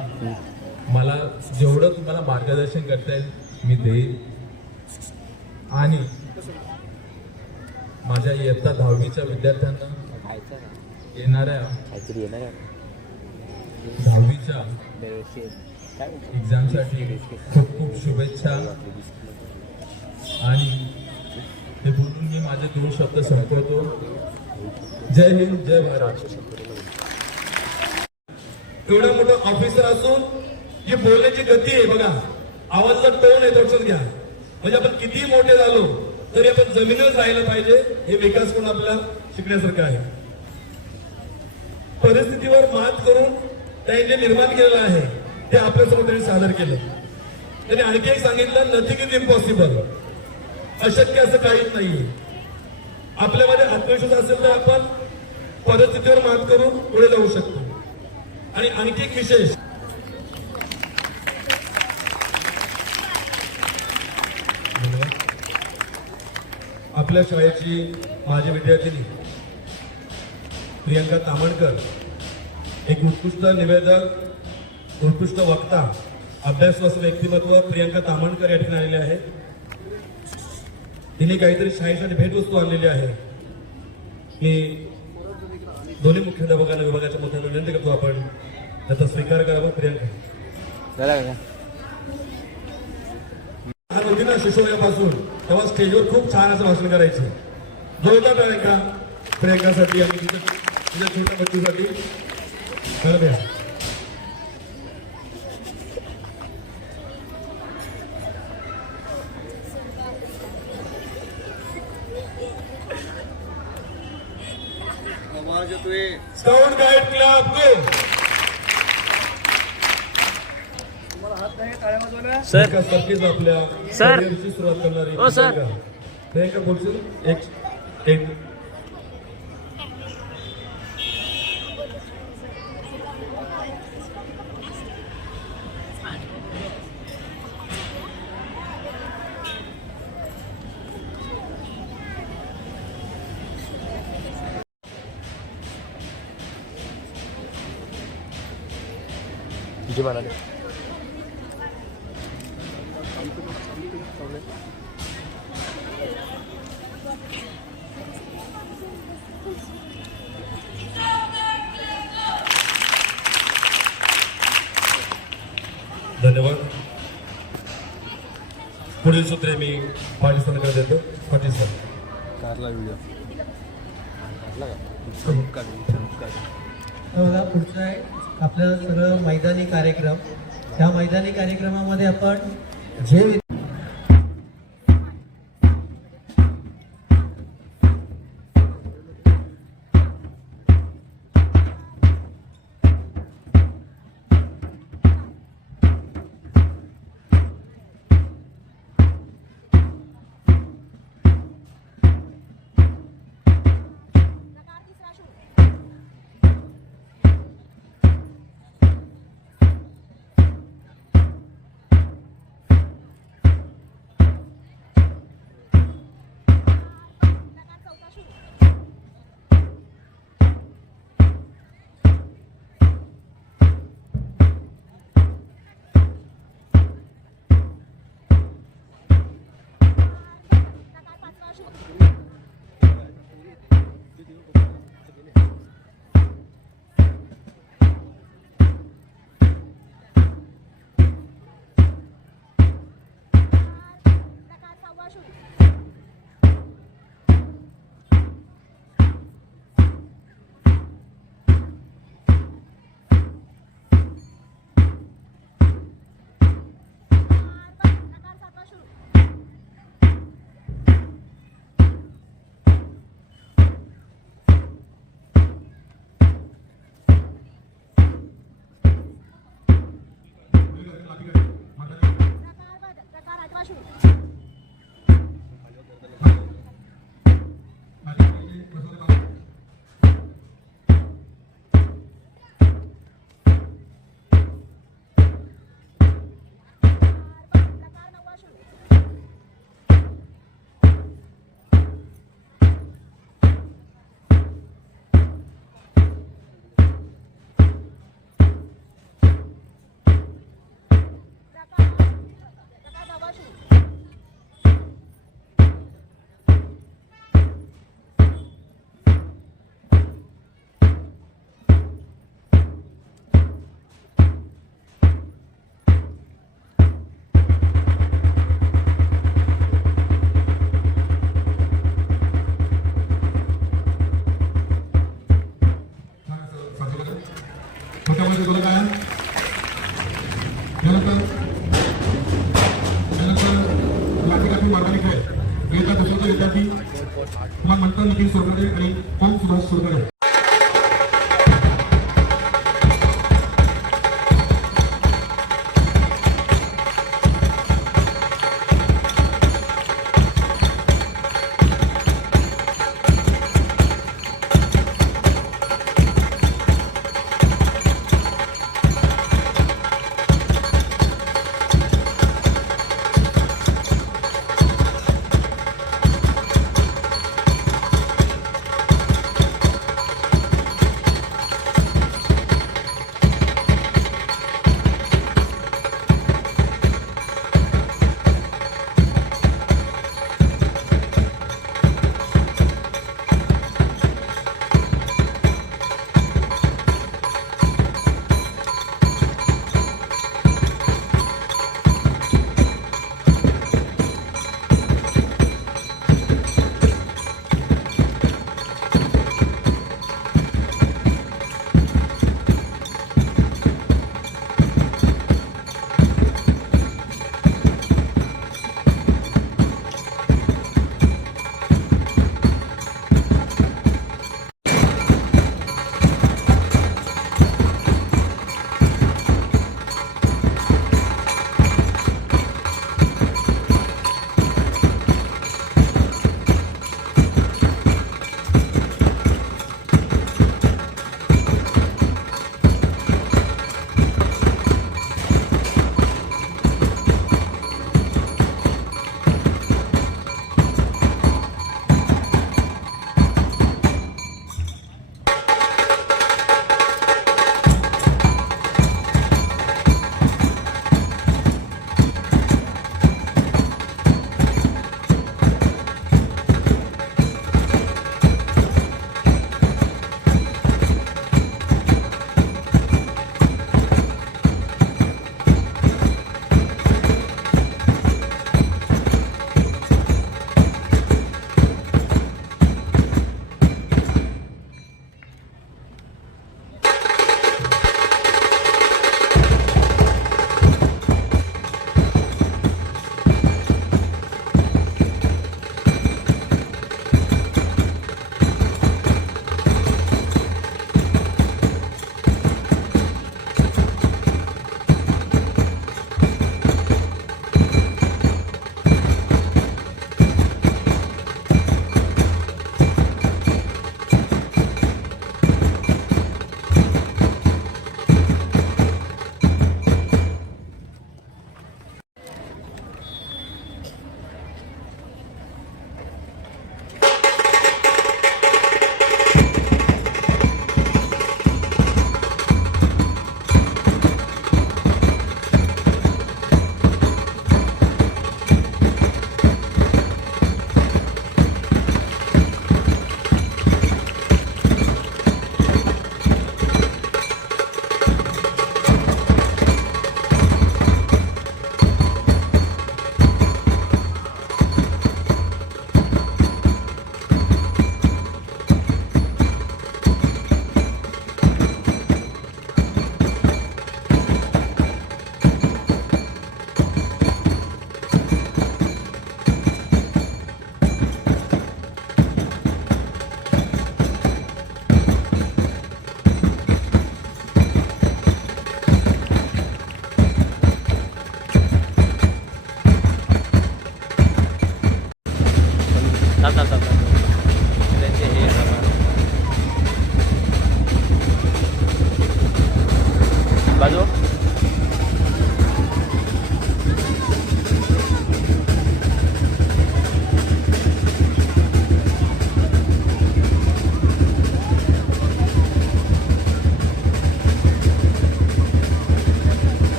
मला जेवढं तुम्हाला मार्गदर्शन करता येईल मी देईन. आणि माझ्या इयत्ता 10वीच्या विद्यार्थ्यांना येणाऱ्या 10वीच्या एक्झामसाठी खूप खूप शुभेच्छा. आणि हे बोलून मी माझे 2 शब्द संपवतो. जय हिंद, जय महाराष्ट्र. एवढा मोठा ऑफिसर असून जी बोलण्याची गती आहे बघा, आवाजाचा टोन आहे, लक्षात घ्या. म्हणजे आपण किती मोठे झालो तरी आपण जमिनीवर राहिलं पाहिजे. हे विकास करून आपल्याला शिकण्यासारखं आहे. परिस्थितीवर मात करून त्यांनी जे निर्माण केलेलं आहे ते आपल्यासमोर त्यांनी सादर केलं. त्यांनी आणखी एक सांगितलं, नथिंग इज इम्पॉसिबल. अशक्य असं काहीच नाहीये. आपल्यामध्ये आत्मविश्वास असेल तर आपण परिस्थितीवर मात करून पुढे जाऊ शकतो. आणि आणखी एक विशेष, आपल्या शाळेची माजी विद्यार्थिनी प्रियंका तामणकर, एक उत्कृष्ट निवेदक, उत्कृष्ट वक्ता, अभ्यासवस्त व्यक्तिमत्व प्रियंका तामणकर या ठिकाणी आलेले आहे. तिने काहीतरी शाळेसाठी भेटवस्तू आणलेली आहे. मी दोन्ही मुख्याध्यापकांना विभागाच्या मोठ्याला विनंती करतो आपण त्याचा स्वीकार करावा. प्रियंका होती ना शिशोयापासून, तेव्हा स्टेजवर खूप छान असं भाषण करायचे. जोरदार प्रियंका, प्रियंकासाठी आणि तिच्या छोट्या बच्चूसाठी खरं द्या. Scout guide club go. Sir आपल्या करिअरची सुरुवात करणारी प्रियंका बोलशील एक जी म्हणाले. धन्यवाद. पुढील सूत्रे मी पाटील सरांकडे देतो. पाटील सर. कारला व्हिडिओ बघा, पुढचं आहे आपलं सगळं मैदानी कार्यक्रम. त्या मैदानी कार्यक्रमामध्ये आपण जे त्यामध्ये तुला काय त्यानंतर लाठी मार्गाने खेळ येतात दशमचे विद्यार्थी तुम्हाला म्हणतात निखिल सोडणारे आणि ओम सुभाष सोडणारे.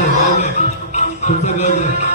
तुमचा गज आहे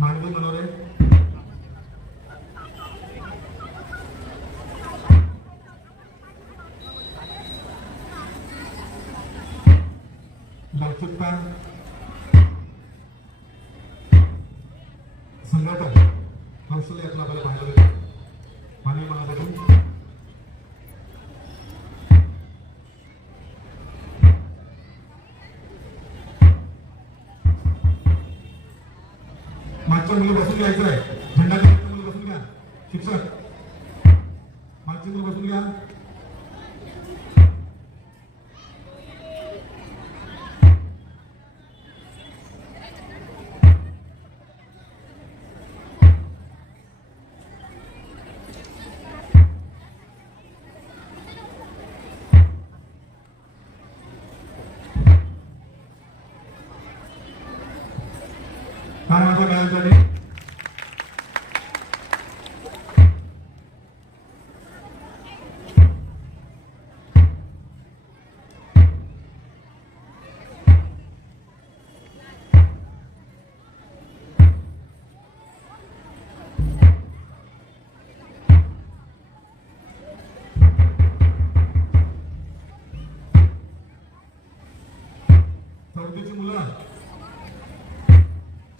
मानवी मनोरे लवचिकता संघटन कौशल्य यातून आपल्याला पाहायला मिळतं मानवी मनापासून मागच्या मुलं बसून घ्यायचं आहे झेंडा घेऊन मुलं बसून घ्या शिक्षक मागची मुलं बसून घ्या काय माझं काय झाले चौथीची मुलं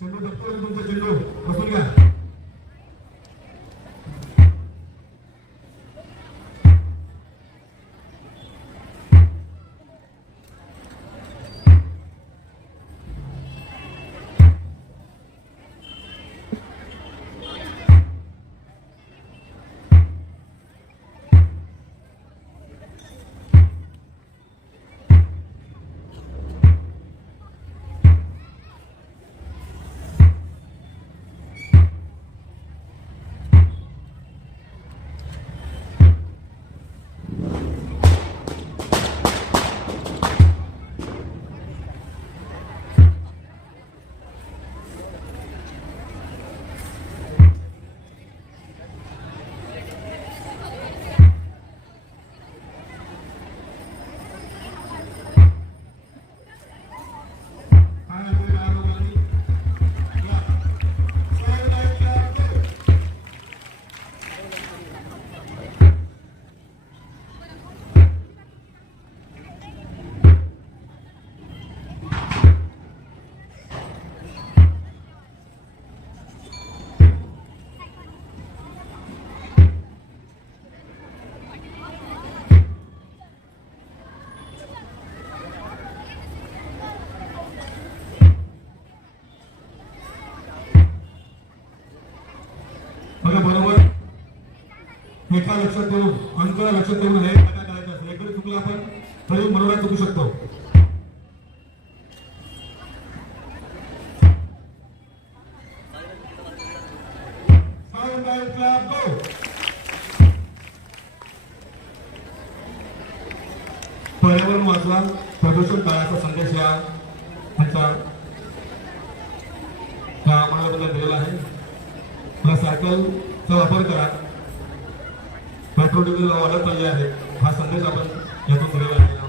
चेंडू दप्तर तुमचा चेंडू बसून घ्या बरोबर एका लक्षात देऊन अंकाला लक्षात देऊन हे काय करायचं असतं एकडे चुकलं आपण तरी मनोरा चुकू शकतो पर्यावरण वाचवा प्रदूषण टाळायचा संदेश या आम्हाला दिलेला आहे मला सायकलचा वापर करा पेट्रोल डिझेल वाढत चालले आहे हा संदेश आपण यातून दिलेला आहे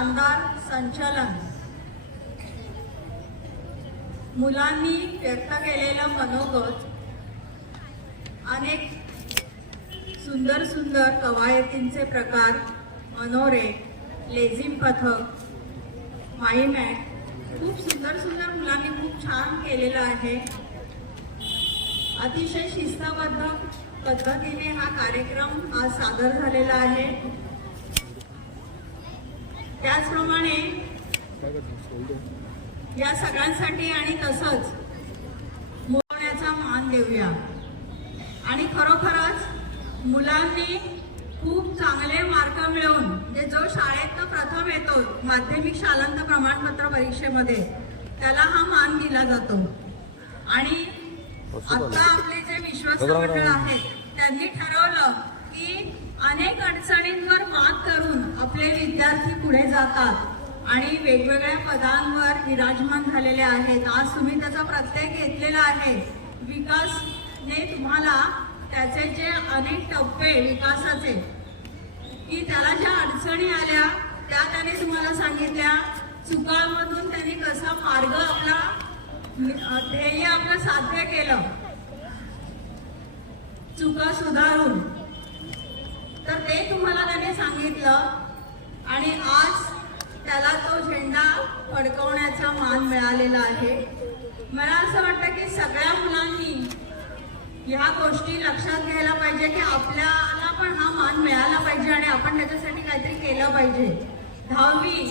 शानदार संचलन, मुलांनी व्यक्त केलेलं मनोगत, अनेक सुंदर सुंदर कवायतींचे प्रकार, मनोरे, लेझिम पथक, माईमॅट, खूप सुंदर सुंदर मुलांनी खूप छान केलेलं आहे. अतिशय शिस्तबद्ध पद्धतीने हा कार्यक्रम आज सादर झालेला आहे. त्याचप्रमाणे या सगळ्यांसाठी आणि तसंच मुलांचा मान देऊया. आणि खरोखरच मुलांनी खूप चांगले मार्क मिळवून, म्हणजे जो शाळेत प्रथम येतो माध्यमिक शालांत प्रमाणपत्र परीक्षेमध्ये, त्याला हा मान दिला जातो. आणि आता आपले जे विश्वस्त मंडळ आहेत त्यांनी ठरवलं की अनेक अडचणींवर मात करून आपले विद्यार्थी पुढे जातात आणि वेगवेगळ्या पदांवर विराजमान झालेले आहेत. आज तुम्ही त्याचा प्रत्यय घेतलेला आहे. विकासने तुम्हाला त्याचे जे अनेक टप्पे विकासाचे, की त्याला ज्या अडचणी आल्या त्या त्याने तुम्हाला सांगितल्या. चुकांमधून त्यांनी कसा मार्ग आपला, ध्येय आपलं साध्य केलं, चुका सुधारून, तर ते तुम्हाला त्याने सांगितलं. आणि आज त्याला तो झेंडा फडकवण्याचा मान मिळालेला आहे. मला असं वाटतं की सगळ्या मुलांनी ह्या गोष्टी लक्षात घ्यायला पाहिजे की आपल्याला पण हा मान मिळाला पाहिजे आणि आपण त्याच्यासाठी काहीतरी केलं पाहिजे. 10वी,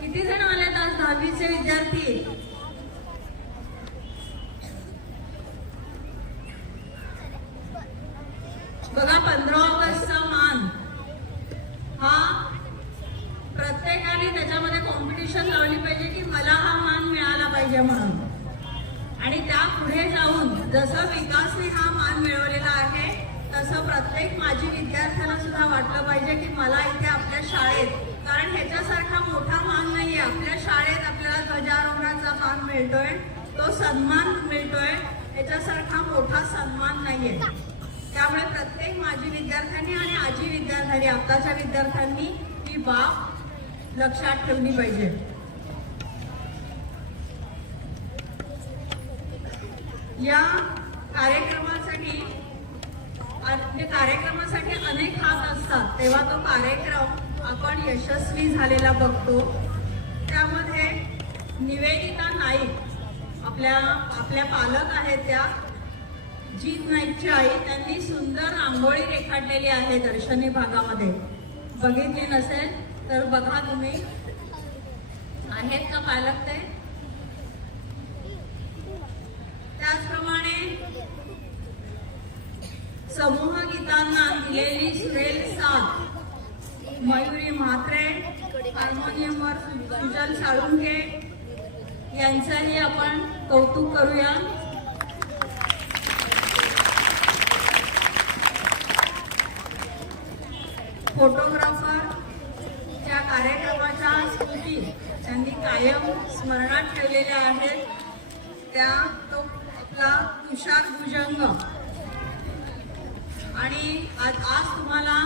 किती जण आलेत आज 10वीचे विद्यार्थी? बघा, 15 ऑगस्टचा मान हा प्रत्येकाने त्याच्यामध्ये कॉम्पिटिशन लावली पाहिजे की मला हा मान मिळाला पाहिजे म्हणून. आणि त्या पुढे जाऊन जसं विकासने हा मान मिळवलेला आहे तसं प्रत्येक माजी विद्यार्थ्याला सुद्धा वाटलं पाहिजे की मला इथे आपल्या शाळेत, कारण ह्याच्यासारखा मोठा मान नाहीये आपल्या शाळेत, आपल्याला ध्वजारोहणाचा मान मिळतोय, तो सन्मान मिळतोय, ह्याच्यासारखा मोठा सन्मान नाहीये. त्यामुळे प्रत्येक माजी विद्यार्थ्यांनी आणि आजी विद्यार्थ्यांनी, आताच्या विद्यार्थ्यांनी ही बाब लक्षात ठेवली पाहिजे. या कार्यक्रमासाठी अनेक हात असतात, तेव्हा तो कार्यक्रम आपण यशस्वी झालेला बघतो. त्यामध्ये निवेदिता नाईक आपल्या पालक आहेत त्या जीत नाईकची आई, त्यांनी सुंदर रांगोळी रेखाटलेली आहे दर्शनी भागामध्ये. बघितली नसेल तर बघा तुम्ही. आहेत का पालक ते? त्याचप्रमाणे समूह गीतांना दिलेली सुरेल साथ मयुरी म्हात्रे, हार्मोनियमवर सुजल साळुंके यांचंही आपण कौतुक करूया. फोटोग्राफर त्या कार्यक्रमाच्या स्मृती त्यांनी कायम स्मरणात ठेवलेल्या आहेत. त्या तो आपला तुषार भुजंग. आणि आज तुम्हाला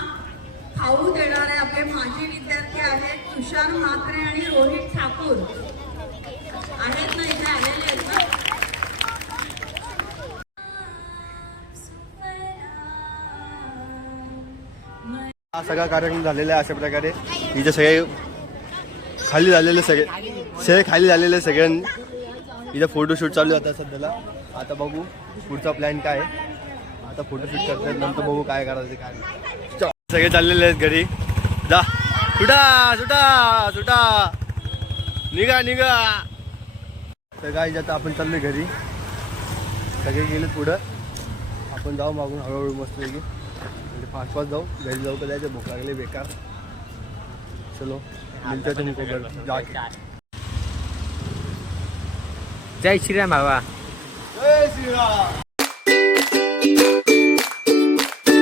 खाऊ देणारे आपले माजी विद्यार्थी आहेत तुषार म्हात्रे आणि रोहित ठाकूर. आहेत ना, इथे आलेले आहेत ना. हा सगळा कार्यक्रम झालेला आहे अशा प्रकारे. इथे सगळे खाली झालेले सगळ्यांनी इथे फोटोशूट चालू आहे आता सध्याला. आता बघू पुढचा प्लॅन काय आहे. आता फोटोशूट करतात, नंतर बघू काय करायचं काय नाही. सगळे चाललेले आहेत घरी. जा, सुटा सुटा सुटा, निघा निघा. तर काय आता आपण चाललोय घरी. सगळे गेले पुढं, आपण जाऊ मागून हळूहळू मस्त पैकी. म्हणजे फास्ट जाऊ, घरी जाऊ का जायचं, भूक लागली बेकार. चलो मिलते तुमको जाके. जय श्रीराम बाबा. जय श्रीराम.